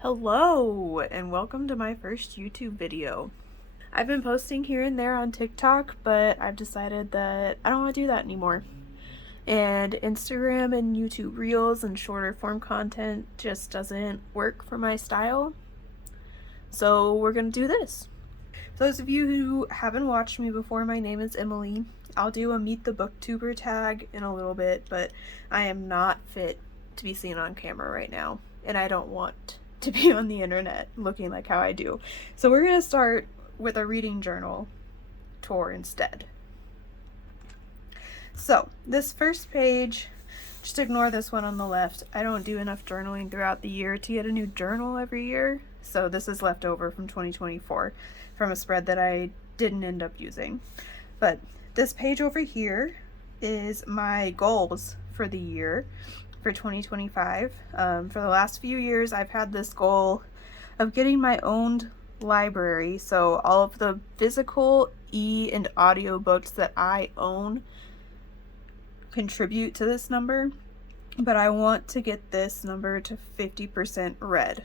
Hello, and welcome to my first YouTube video. I've been posting here and there on TikTok, but I've decided that I don't want to do that anymore. And Instagram and YouTube Reels and shorter form content just doesn't work for my style. So we're going to do this. For those of you who haven't watched me before, my name is Emily. I'll do a Meet the Booktuber tag in a little bit, but I am not fit to be seen on camera right now, and I don't want to be on the internet looking like how I do. So we're going to start with a reading journal tour instead. So this first page, just ignore this one on the left. I don't do enough journaling throughout the year to get a new journal every year, so this is left over from 2024 from a spread that I didn't end up using. But this page over here is my goals for the year for 2025. For the last few years, I've had this goal of getting my own library, so all of the physical and audio books that I own contribute to this number, but I want to get this number to 50% read.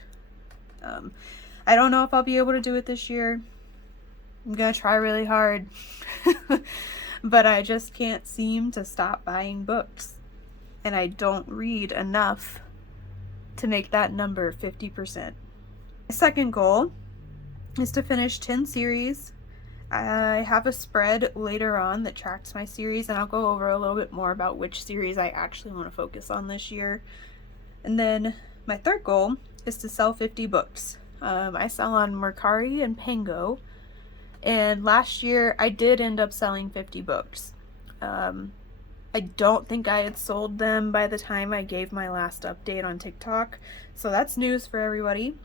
I don't know if I'll be able to do it this year. I'm gonna try really hard, but I just can't seem to stop buying books, and I don't read enough to make that number 50%. My second goal is to finish 10 series. I have a spread later on that tracks my series, and I'll go over a little bit more about which series I actually want to focus on this year. And then my third goal is to sell 50 books. I sell on Mercari and Pango, and last year I did end up selling 50 books. I don't think I had sold them by the time I gave my last update on TikTok, so that's news for everybody.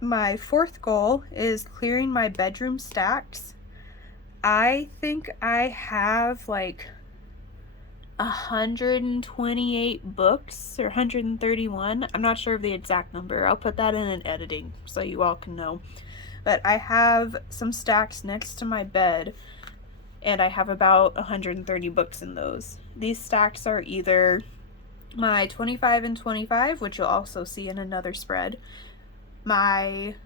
My fourth goal is clearing my bedroom stacks. I think I have like 128 books or 131. I'm not sure of the exact number. I'll put that in editing so you all can know. But I have some stacks next to my bed, and I have about 130 books in those. These stacks are either my 25 and 25, which you'll also see in another spread, my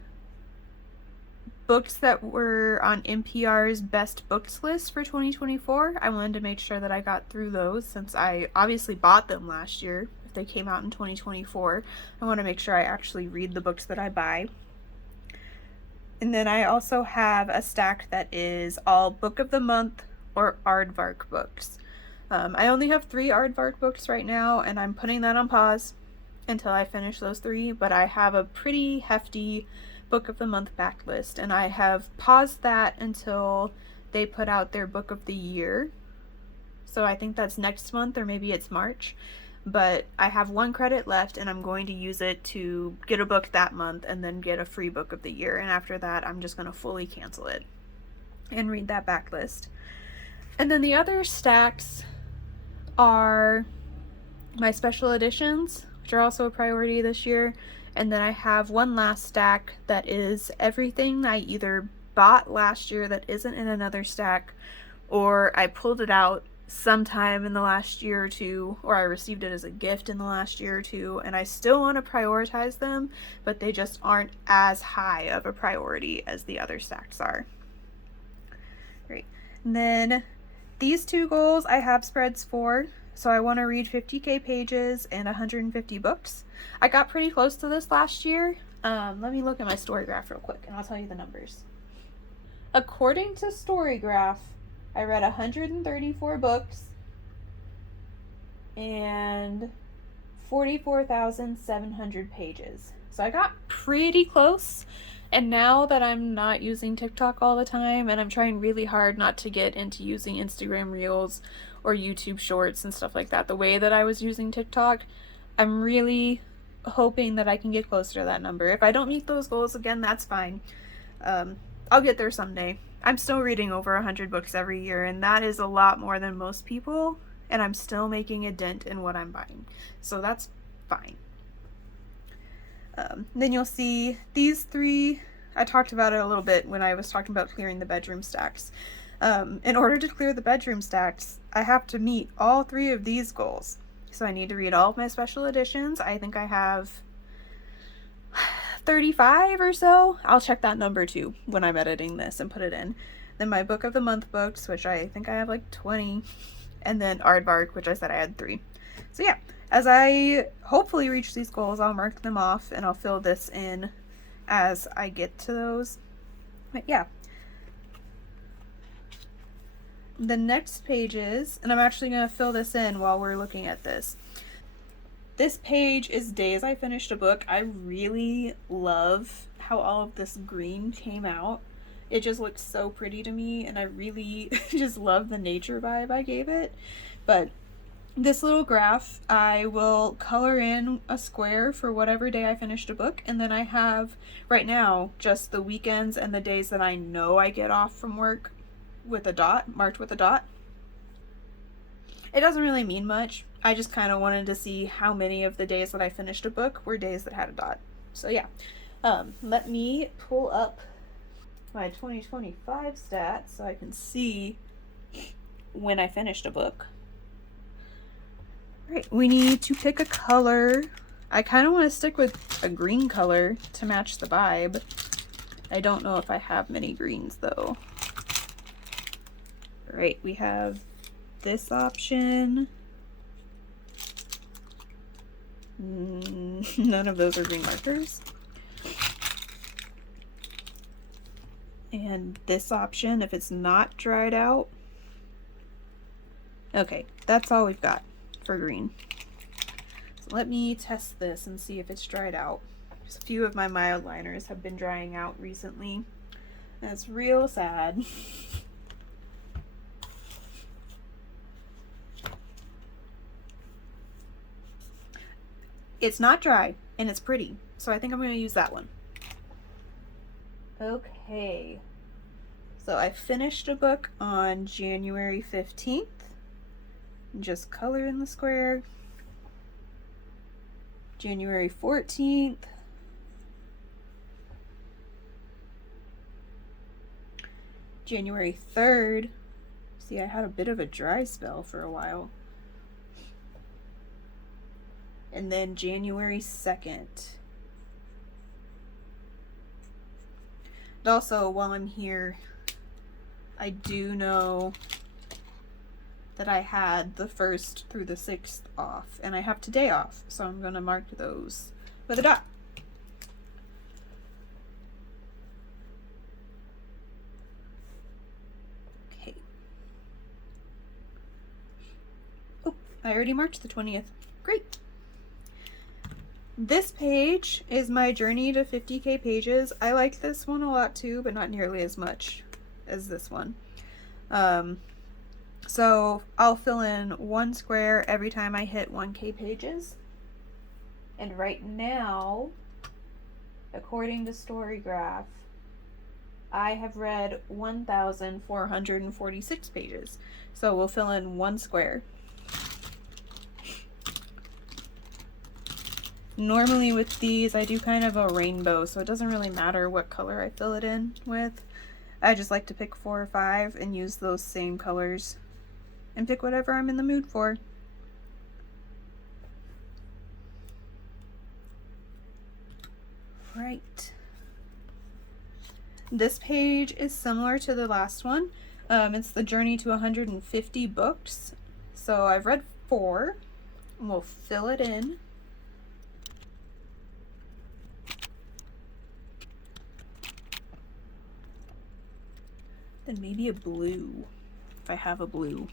books that were on NPR's best books list for 2024. I wanted to make sure that I got through those since I obviously bought them last year. If they came out in 2024, I want to make sure I actually read the books that I buy. And then I also have a stack that is all Book of the Month or Aardvark books. I only have 3 Aardvark books right now, and I'm putting that on pause until I finish those 3, but I have a pretty hefty Book of the Month backlist, and I have paused that until they put out their Book of the Year. So I think that's next month, or maybe it's March. But I have 1 credit left, and I'm going to use it to get a book that month and then get a free Book of the Year. And after that, I'm just going to fully cancel it and read that backlist. And then the other stacks are my special editions, which are also a priority this year. And then I have one last stack that is everything I either bought last year that isn't in another stack, or I pulled it out sometime in the last year or two, or I received it as a gift in the last year or two, and I still want to prioritize them, but they just aren't as high of a priority as the other stacks are. Great. And then these 2 goals I have spreads for. So I want to read 50k pages and 150 books. I got pretty close to this last year. Let me look at my Storygraph real quick and I'll tell you the numbers. According to Storygraph, I read 134 books and 44,700 pages. So I got pretty close. And now that I'm not using TikTok all the time, and I'm trying really hard not to get into using Instagram Reels or YouTube Shorts and stuff like that the way that I was using TikTok, I'm really hoping that I can get closer to that number. If I don't meet those goals again, that's fine. I'll get there someday. I'm still reading over 100 books every year, and that is a lot more than most people, and I'm still making a dent in what I'm buying. So that's fine. Then you'll see these 3, I talked about it a little bit when I was talking about clearing the bedroom stacks. In order to clear the bedroom stacks, I have to meet all 3 of these goals. So I need to read all of my special editions. I think I have 35 or so. I'll check that number too when I'm editing this and put it in. Then my book of the month books, which I think I have like 20, and then Aardvark, which I said I had 3. So yeah, as I hopefully reach these goals, I'll mark them off and I'll fill this in as I get to those. But yeah. The next pages, and I'm actually going to fill this in while we're looking at this. This page is days I finished a book. I really love how all of this green came out. It just looks so pretty to me, and I really just love the nature vibe I gave it. But this little graph, I will color in a square for whatever day I finished a book, and then I have, right now, just the weekends and the days that I know I get off from work with a dot, marked with a dot. It doesn't really mean much. I just kind of wanted to see how many of the days that I finished a book were days that had a dot. So yeah, let me pull up my 2025 stats so I can see when I finished a book. All right, we need to pick a color. I kind of want to stick with a green color to match the vibe. I don't know if I have many greens though. All right, we have this option. None of those are green markers. And this option, if it's not dried out. Okay, that's all we've got for green. So let me test this and see if it's dried out. A few of my mild liners have been drying out recently. That's real sad. It's not dry, and it's pretty, so I think I'm going to use that one. Okay, so I finished a book on January 15th. Just color in the square. January 14th. January 3rd. See, I had a bit of a dry spell for a while. And then January 2nd. And also, while I'm here, I do know that I had the 1st through the 6th off, and I have today off, so I'm going to mark those with a dot. Okay. Oh, I already marked the 20th. Great. This page is my journey to 50k pages. I like this one a lot too, but not nearly as much as this one. So I'll fill in one square every time I hit 1k pages. And right now, according to Storygraph, I have read 1,446 pages. So we'll fill in one square. Normally with these, I do kind of a rainbow, so it doesn't really matter what color I fill it in with. I just like to pick 4 or 5 and use those same colors and pick whatever I'm in the mood for. Right. This page is similar to the last one. It's the journey to 150 books. So I've read 4, and we'll fill it in. Then maybe a blue, if I have a blue.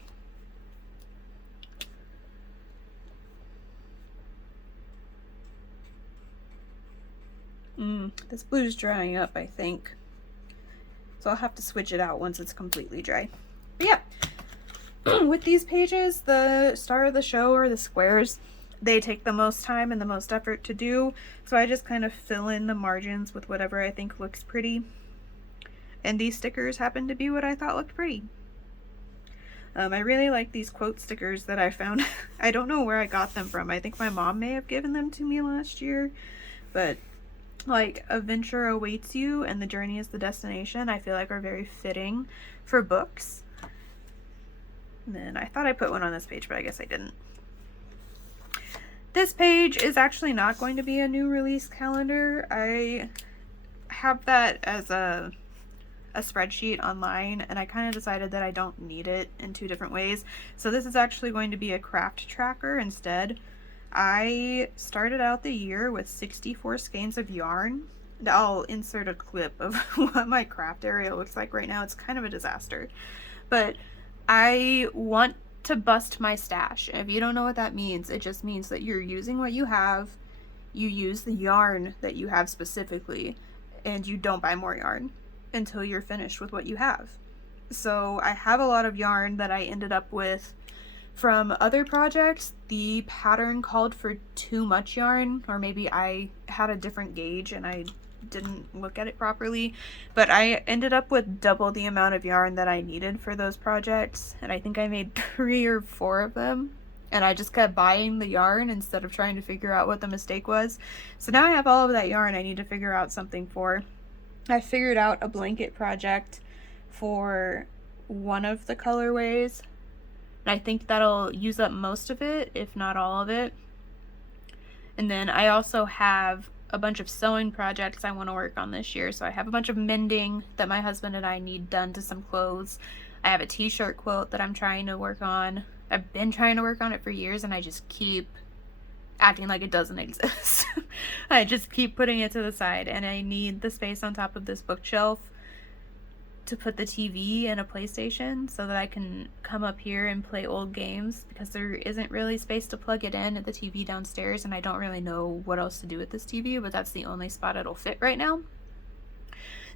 This blue's drying up, I think. So I'll have to switch it out once it's completely dry. But yeah, with these pages, the star of the show are the squares. They take the most time and the most effort to do. So I just kind of fill in the margins with whatever I think looks pretty. And these stickers happen to be what I thought looked pretty. I really like these quote stickers that I found. I don't know where I got them from. I think my mom may have given them to me last year. But like, adventure awaits you and the journey is the destination, I feel like are very fitting for books. And then I thought I put one on this page, but I guess I didn't. This page is actually not going to be a new release calendar. I have that as a spreadsheet online, and I kind of decided that I don't need it in two different ways. So this is actually going to be a craft tracker instead. I started out the year with 64 skeins of yarn. I'll insert a clip of what my craft area looks like right now. It's kind of a disaster. But I want to bust my stash. If you don't know what that means, it just means that you're using what you have, you use the yarn that you have specifically, and you don't buy more yarn until you're finished with what you have. So I have a lot of yarn that I ended up with from other projects. The pattern called for too much yarn, or maybe I had a different gauge and I didn't look at it properly, but I ended up with double the amount of yarn that I needed for those projects, and I think I made 3 or 4 of them, and I just kept buying the yarn instead of trying to figure out what the mistake was. So now I have all of that yarn I need to figure out something for. I figured out a blanket project for one of the colorways, and I think that'll use up most of it, if not all of it. And then I also have a bunch of sewing projects I want to work on this year. So I have a bunch of mending that my husband and I need done to some clothes. I have a t-shirt quilt that I'm trying to work on. I've been trying to work on it for years, and I just keep acting like it doesn't exist. I just keep putting it to the side, and I need the space on top of this bookshelf to put the TV and a PlayStation so that I can come up here and play old games, because there isn't really space to plug it in at the TV downstairs, and I don't really know what else to do with this TV, but that's the only spot it'll fit right now.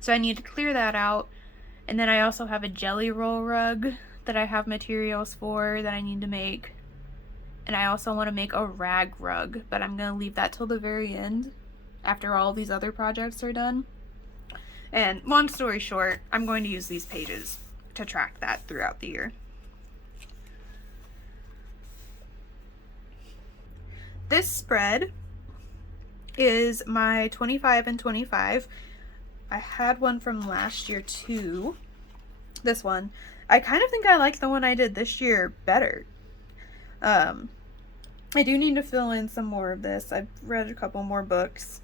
So I need to clear that out. And then I also have a jelly roll rug that I have materials for that I need to make. And I also want to make a rag rug, but I'm going to leave that till the very end after all these other projects are done. And long story short, I'm going to use these pages to track that throughout the year. This spread is my 25 and 25. I had one from last year too. This one. I kind of think I like the one I did this year better. I do need to fill in some more of this. I've read a couple more books.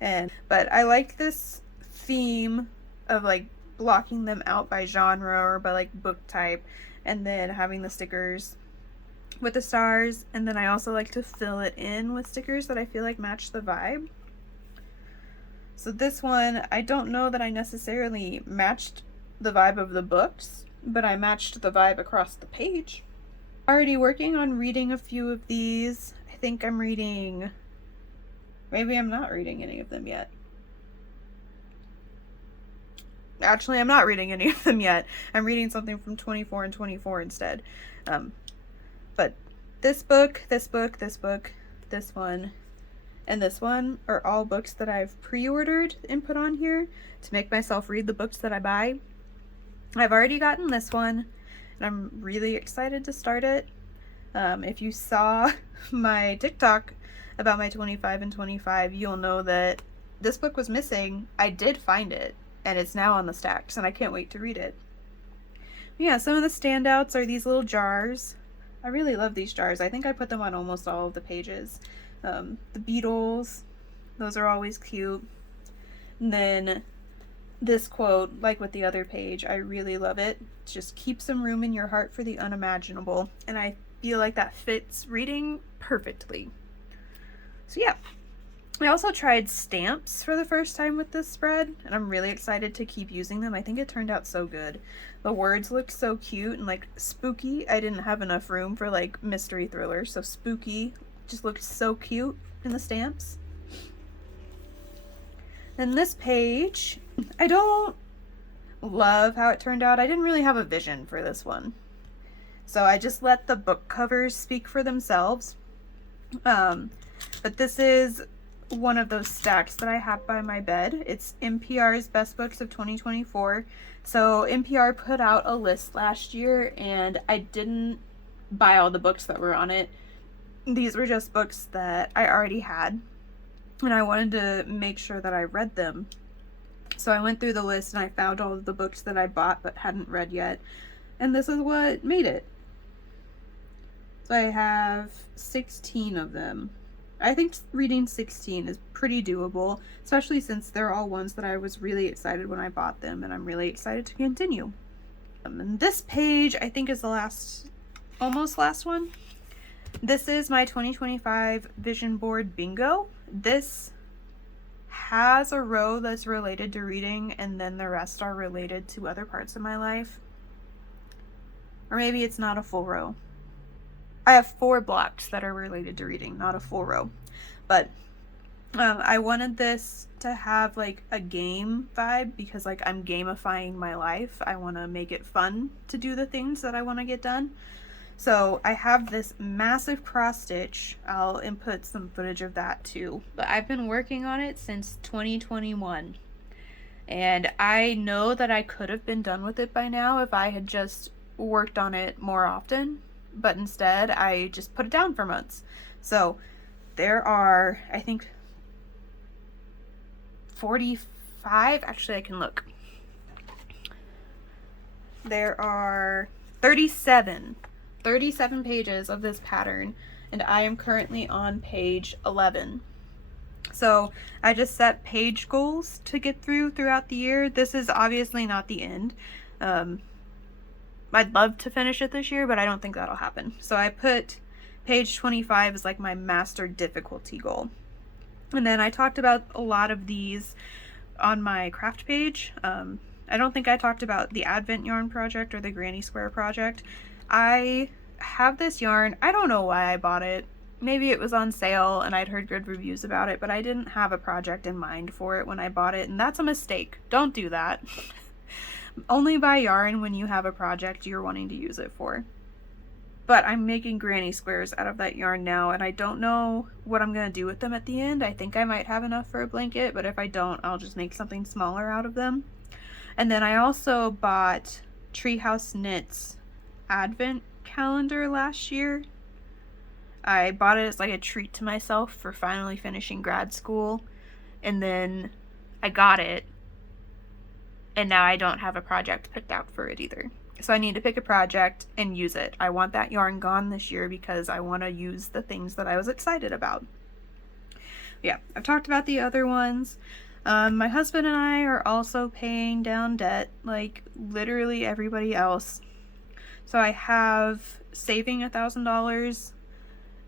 But I like this theme of like blocking them out by genre or by like book type, and then having the stickers with the stars, and then I also like to fill it in with stickers that I feel like match the vibe. So this one, I don't know that I necessarily matched the vibe of the books, but I matched the vibe across the page. Already working on reading a few of these. I think I'm reading, maybe I'm not reading any of them yet. Actually, I'm not reading any of them yet. I'm reading something from 24 and 24 instead. But this book, this book, this book, this one, and this one are all books that I've pre-ordered and put on here to make myself read the books that I buy. I've already gotten this one, and I'm really excited to start it. If you saw my TikTok about my 25 and 25, you'll know that this book was missing. I did find it, and it's now on the stacks, and I can't wait to read it. Yeah, some of the standouts are these little jars. I really love these jars. I think I put them on almost all of the pages. The beetles, those are always cute. And then this quote, like with the other page, I really love it. Just keep some room in your heart for the unimaginable. And I feel like that fits reading perfectly. So yeah. I also tried stamps for the first time with this spread, and I'm really excited to keep using them. I think it turned out so good. The words looked so cute and like spooky. I didn't have enough room for like mystery thriller, so spooky just looked so cute in the stamps. Then this page, I don't love how it turned out. I didn't really have a vision for this one, so I just let the book covers speak for themselves. But this is one of those stacks that I have by my bed. It's NPR's Best Books of 2024. So NPR put out a list last year, and I didn't buy all the books that were on it. These were just books that I already had, and I wanted to make sure that I read them. So I went through the list and I found all of the books that I bought but hadn't read yet, and this is what made it. So I have 16 of them. I think reading 16 is pretty doable, especially since they're all ones that I was really excited when I bought them, and I'm really excited to continue. And this page, I think, is the almost last one. This is my 2025 vision board bingo. This has a row that's related to reading, and then the rest are related to other parts of my life. Or maybe it's not a full row. I have 4 blocks that are related to reading, not a full row. But I wanted this to have like a game vibe because like I'm gamifying my life. I want to make it fun to do the things that I want to get done. So I have this massive cross stitch. I'll input some footage of that too. But I've been working on it since 2021. And I know that I could have been done with it by now if I had just worked on it more often. But instead, I just put it down for months. So there are, I think, 45. Actually, I can look. There are 37 pages of this pattern, and I am currently on page 11. So I just set page goals to get throughout the year. This is obviously not the end. I'd love to finish it this year, but I don't think that'll happen. So I put page 25 as like my master difficulty goal. And then I talked about a lot of these on my craft page. I don't think I talked about the Advent yarn project or the Granny Square project. I have this yarn. I don't know why I bought it. Maybe it was on sale and I'd heard good reviews about it, but I didn't have a project in mind for it when I bought it, and that's a mistake. Don't do that. Only buy yarn when you have a project you're wanting to use it for. But I'm making granny squares out of that yarn now, and I don't know what I'm going to do with them at the end. I think I might have enough for a blanket, but if I don't, I'll just make something smaller out of them. And then I also bought Treehouse Knits Advent calendar last year. I bought it as like a treat to myself for finally finishing grad school, and then I got it, and now I don't have a project picked out for it either. So I need to pick a project and use it. I want that yarn gone this year because I want to use the things that I was excited about. Yeah, I've talked about the other ones. My husband and I are also paying down debt like literally everybody else. So I have saving $1,000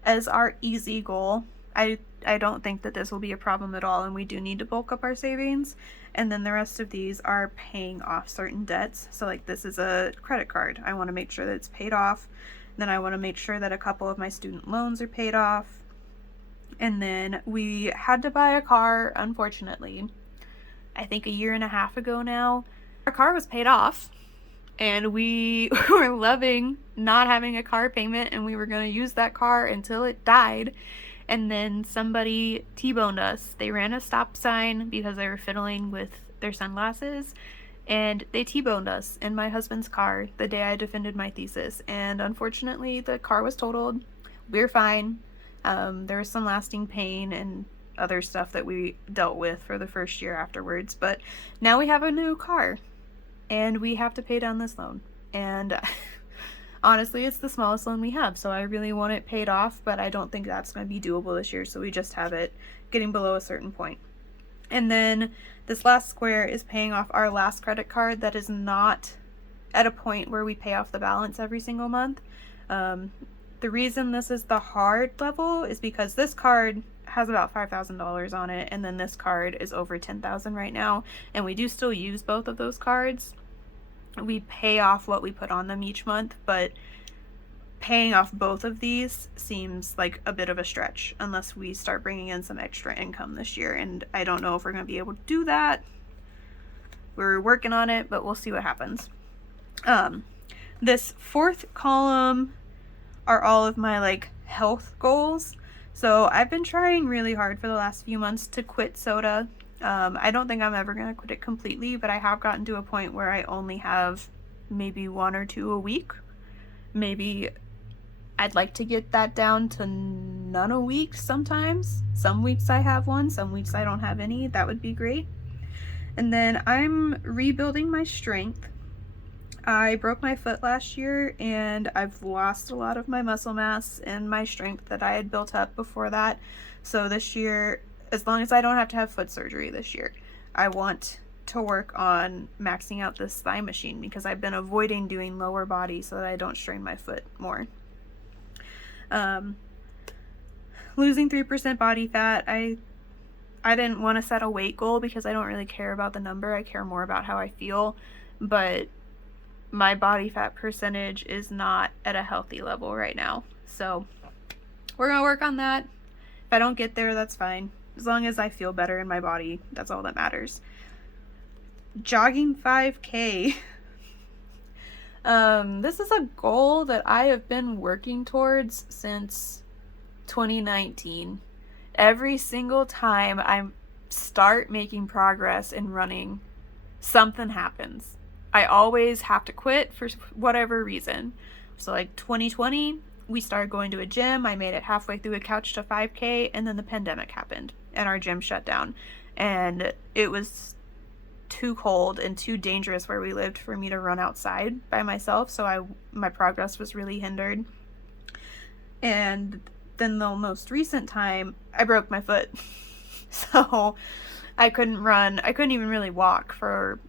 as our easy goal. I don't think that this will be a problem at all, and we do need to bulk up our savings. And then the rest of these are paying off certain debts. So like this is a credit card. I want to make sure that it's paid off. Then I want to make sure that a couple of my student loans are paid off. And then we had to buy a car, unfortunately, I think a year and a half ago now. Our car was paid off, and we were loving not having a car payment, and we were going to use that car until it died. And then somebody T-boned us. They ran a stop sign because they were fiddling with their sunglasses, and they T-boned us in my husband's car the day I defended my thesis. And unfortunately, the car was totaled. We're fine. There was some lasting pain and other stuff that we dealt with for the first year afterwards. But now we have a new car, and we have to pay down this loan. And honestly, it's the smallest loan we have, so I really want it paid off, but I don't think that's going to be doable this year, so we just have it getting below a certain point. And then this last square is paying off our last credit card that is not at a point where we pay off the balance every single month. The reason this is the hard level is because this card has about $5,000 on it, and then this card is over $10,000 right now, and we do still use both of those cards. We pay off what we put on them each month, but paying off both of these seems like a bit of a stretch unless we start bringing in some extra income this year, and I don't know if we're going to be able to do that. We're working on it, but we'll see what happens. This fourth column are all of my like health goals. So I've been trying really hard for the last few months to quit soda. I don't think I'm ever going to quit it completely, but I have gotten to a point where I only have maybe 1 or 2 a week. Maybe I'd like to get that down to none a week sometimes. Some weeks I have 1, some weeks I don't have any. That would be great. And then I'm rebuilding my strength. I broke my foot last year and I've lost a lot of my muscle mass and my strength that I had built up before that. So this year, as long as I don't have to have foot surgery this year, I want to work on maxing out this thigh machine because I've been avoiding doing lower body so that I don't strain my foot more. Losing 3% body fat. I didn't want to set a weight goal because I don't really care about the number. I care more about how I feel. But my body fat percentage is not at a healthy level right now. So we're going to work on that. If I don't get there, that's fine. As long as I feel better in my body, that's all that matters. Jogging 5K. This is a goal that I have been working towards since 2019. Every single time I start making progress in running, something happens. I always have to quit for whatever reason. So like 2020, we started going to a gym. I made it halfway through a couch to 5K, and then the pandemic happened and our gym shut down. And it was too cold and too dangerous where we lived for me to run outside by myself. So my progress was really hindered. And then the most recent time, I broke my foot. So I couldn't run. I couldn't even really walk for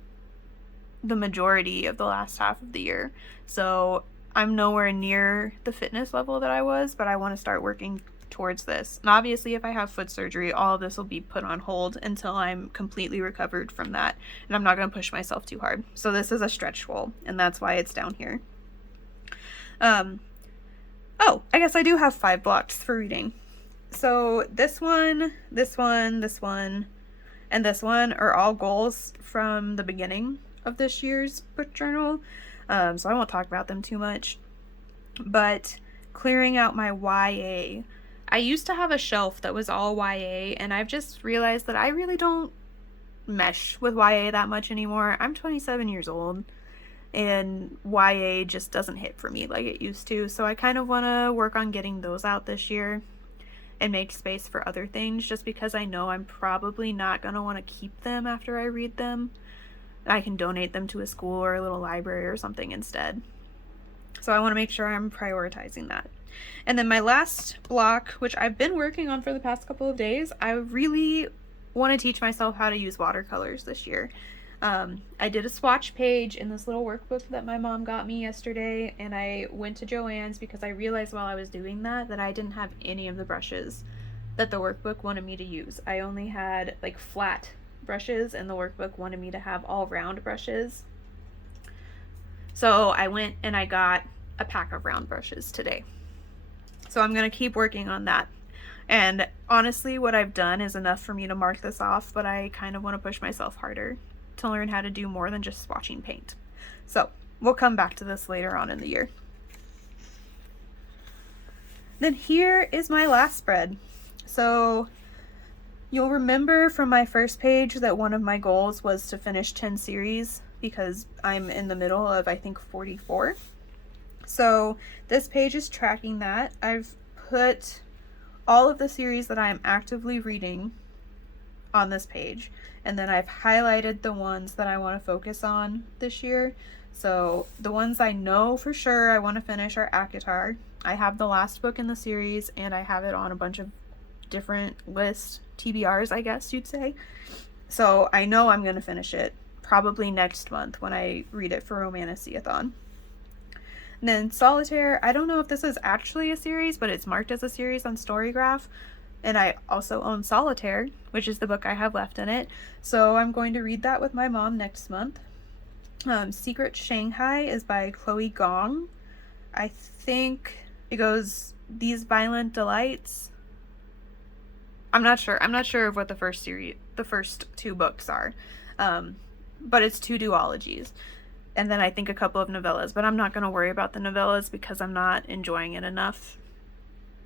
the majority of the last half of the year. So I'm nowhere near the fitness level that I was, but I want to start working towards this. And obviously, if I have foot surgery, all of this will be put on hold until I'm completely recovered from that. And I'm not going to push myself too hard. So this is a stretch goal, and that's why it's down here. Oh, I guess I do have 5 blocks for reading. So this one, this one, this one, and this one are all goals from the beginning of this year's book journal. So I won't talk about them too much. But clearing out my YA. I used to have a shelf that was all YA, and I've just realized that I really don't mesh with YA that much anymore. I'm 27 years old, and YA just doesn't hit for me like it used to. So I kind of want to work on getting those out this year and make space for other things, just because I know I'm probably not going to want to keep them after I read them. I can donate them to a school or a little library or something instead. So I want to make sure I'm prioritizing that. And then my last block, which I've been working on for the past couple of days, I really want to teach myself how to use watercolors this year. I did a swatch page in this little workbook that my mom got me yesterday, and I went to Joann's because I realized while I was doing that I didn't have any of the brushes that the workbook wanted me to use. I only had like flat brushes, and the workbook wanted me to have all round brushes. So I went and I got a pack of round brushes today. So I'm going to keep working on that. And honestly, what I've done is enough for me to mark this off, but I kind of want to push myself harder to learn how to do more than just swatching paint. So we'll come back to this later on in the year. Then here is my last spread. So you'll remember from my first page that one of my goals was to finish 10 series because I'm in the middle of, I think, 44. So this page is tracking that. I've put all of the series that I'm actively reading on this page, and then I've highlighted the ones that I want to focus on this year. So the ones I know for sure I want to finish are ACOTAR. I have the last book in the series, and I have it on a bunch of different lists, TBRs, I guess you'd say. So I know I'm going to finish it probably next month when I read it for Romanticathon. And then Solitaire, I don't know if this is actually a series, but it's marked as a series on Storygraph. And I also own Solitaire, which is the book I have left in it. So I'm going to read that with my mom next month. Secret Shanghai is by Chloe Gong. I think it goes These Violent Delights. I'm not sure. I'm not sure of what the first 2 books are. But it's 2 duologies. And then I think a couple of novellas, but I'm not going to worry about the novellas because I'm not enjoying it enough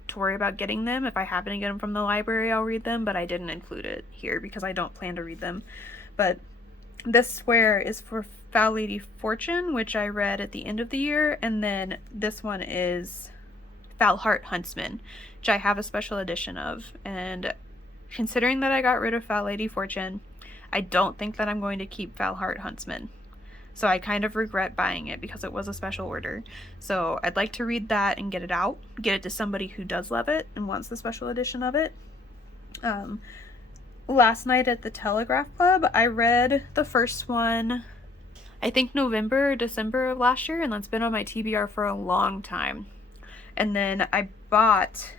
to worry about getting them. If I happen to get them from the library, I'll read them, but I didn't include it here because I don't plan to read them. But this square is for Foul Lady Fortune, which I read at the end of the year, and then this one is Foul Heart Huntsman, which I have a special edition of. And considering that I got rid of Foul Lady Fortune, I don't think that I'm going to keep Foul Heart Huntsman. So I kind of regret buying it because it was a special order. So I'd like to read that and get it out, get it to somebody who does love it and wants the special edition of it. Last night at the Telegraph Club, I read the first one, I think November or December of last year, and that's been on my TBR for a long time. And then I bought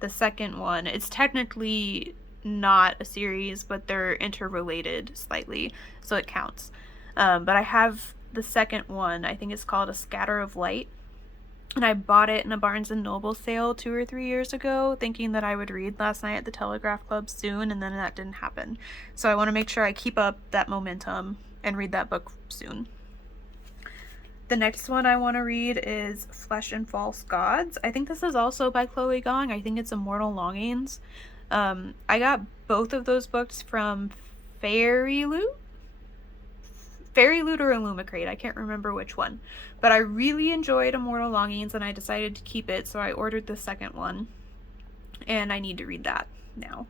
the second one. It's technically not a series, but they're interrelated slightly, so it counts. But I have the second one. I think it's called A Scatter of Light. And I bought it in a Barnes & Noble sale 2 or 3 years ago, thinking that I would read Last Night at the Telegraph Club soon, and then that didn't happen. So I want to make sure I keep up that momentum and read that book soon. The next one I want to read is Flesh and False Gods. I think this is also by Chloe Gong. I think it's Immortal Longings. I got both of those books from Fairy Loot or Illumicrate, I can't remember which one. But I really enjoyed Immortal Longings and I decided to keep it, so I ordered the second one. And I need to read that now.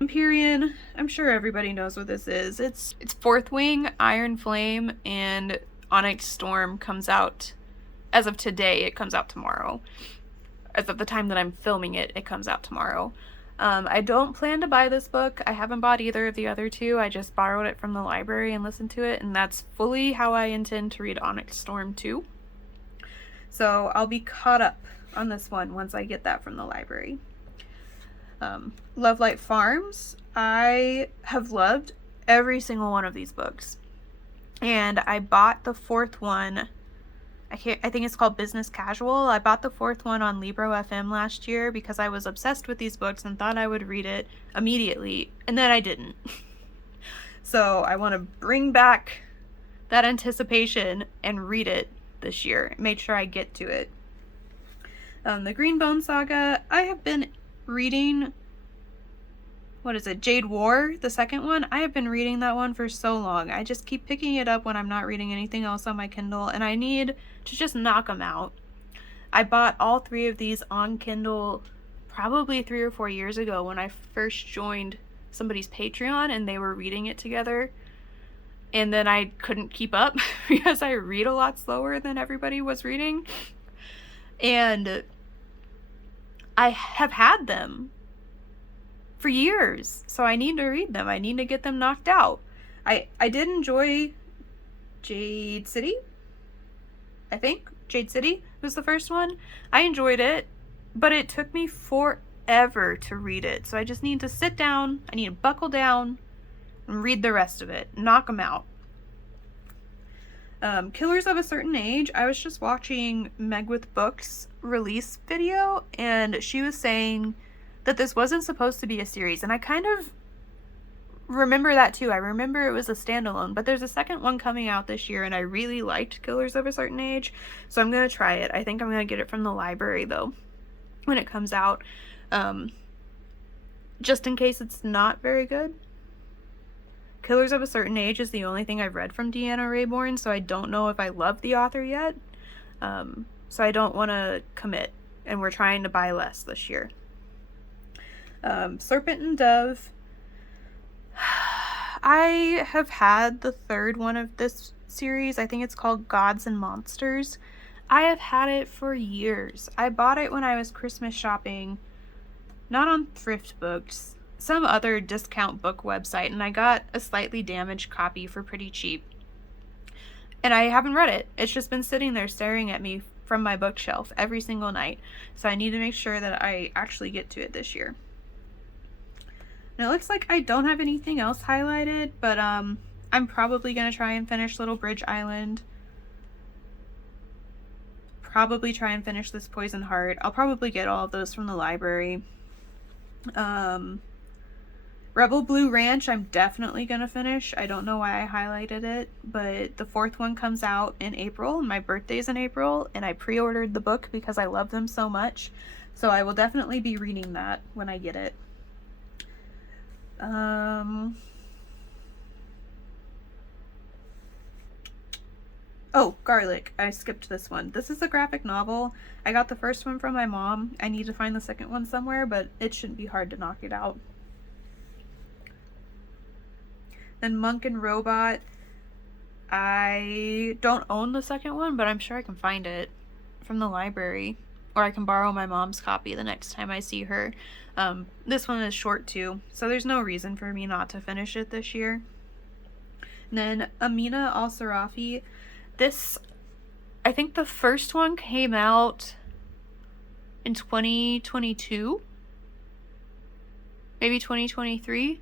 Empyrean, I'm sure everybody knows what this is. It's Fourth Wing, Iron Flame, and Onyx Storm comes out, as of today, it comes out tomorrow. As of the time that I'm filming it, it comes out tomorrow. I don't plan to buy this book. I haven't bought either of the other two. I just borrowed it from the library and listened to it, and that's fully how I intend to read Onyx Storm 2. So I'll be caught up on this one once I get that from the library. Lovelight Farms. I have loved every single one of these books. And I bought the fourth one. I think it's called Business Casual. I bought the fourth one on Libro FM last year because I was obsessed with these books and thought I would read it immediately, and then I didn't. So I want to bring back that anticipation and read it this year. Make sure I get to it. The Greenbone Saga. I have been reading, what is it, Jade War, the second one. I have been reading that one for so long. I just keep picking it up when I'm not reading anything else on my Kindle, and I need to just knock them out. I bought all 3 of these on Kindle probably 3 or 4 years ago when I first joined somebody's Patreon and they were reading it together. And then I couldn't keep up because I read a lot slower than everybody was reading. And I have had them for years, so I need to read them. I need to get them knocked out. I did enjoy Jade City. I think Jade City was the first one. I enjoyed it, but it took me forever to read it. So I just need to sit down, I need to buckle down and read the rest of it. Knock them out. Killers of a Certain Age. I was just watching Meg with Books release video, and she was saying that this wasn't supposed to be a series, and I kind of remember that too. I remember it was a standalone, but there's a second one coming out this year, and I really liked Killers of a Certain Age, so I'm going to try it. I think I'm going to get it from the library, though, when it comes out, just in case it's not very good. Killers of a Certain Age is the only thing I've read from Deanna Raybourn, so I don't know if I love the author yet, so I don't want to commit, and we're trying to buy less this year. Serpent and Dove. I have had the third one of this series. I think it's called Gods and Monsters. I have had it for years. I bought it when I was Christmas shopping, not on Thrift Books, some other discount book website, and I got a slightly damaged copy for pretty cheap. And I haven't read it. It's just been sitting there staring at me from my bookshelf every single night. So I need to make sure that I actually get to it this year. And it looks like I don't have anything else highlighted, but I'm probably going to try and finish Little Bridge Island. Probably try and finish this Poison Heart. I'll probably get all of those from the library. Rebel Blue Ranch, I'm definitely going to finish. I don't know why I highlighted it, but the fourth one comes out in April, and my birthday's in April, and I pre-ordered the book because I love them so much. So I will definitely be reading that when I get it. Oh, Garlic. I skipped this one. This is a graphic novel. I got the first one from my mom. I need to find the second one somewhere, but it shouldn't be hard to knock it out. Then Monk and Robot. I don't own the second one, but I'm sure I can find it from the library. Or I can borrow my mom's copy the next time I see her. This one is short too, so there's no reason for me not to finish it this year. And then Amina Al-Sarafi. This, I think the first one came out in 2022, maybe 2023,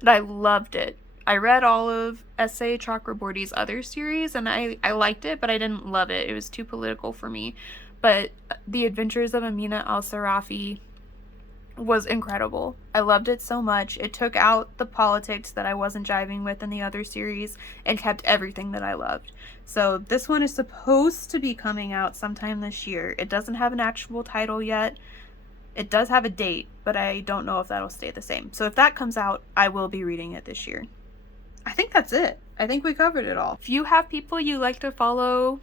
and I loved it. I read all of S.A. Chakraborty's other series, and I liked it, but I didn't love it. It was too political for me. But The Adventures of Amina Al-Sarafi was incredible. I loved it so much. It took out the politics that I wasn't jiving with in the other series and kept everything that I loved. So this one is supposed to be coming out sometime this year. It doesn't have an actual title yet. It does have a date, but I don't know if that'll stay the same. So if that comes out, I will be reading it this year. I think that's it. I think we covered it all. If you have people you like to follow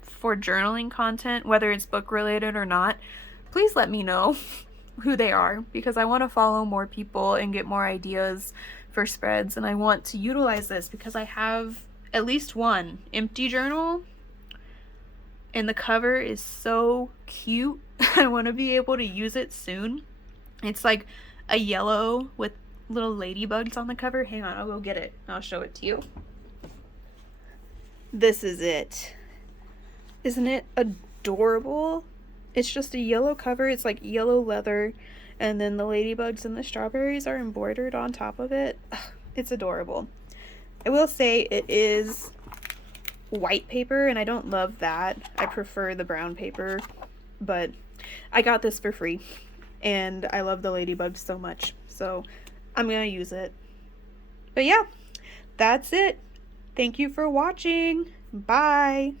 for journaling content, whether it's book related or not, please let me know who they are, because I want to follow more people and get more ideas for spreads, and I want to utilize this because I have at least one empty journal and the cover is so cute. I want to be able to use it soon. It's like a yellow with little ladybugs on the cover. Hang on, I'll go get it. I'll show it to you. This is it. Isn't it adorable? It's just a yellow cover. It's like yellow leather, and then the ladybugs and the strawberries are embroidered on top of it. Ugh, it's adorable. I will say it is white paper, and I don't love that. I prefer the brown paper, but I got this for free, and I love the ladybugs so much, so I'm gonna use it. But yeah, that's it. Thank you for watching. Bye.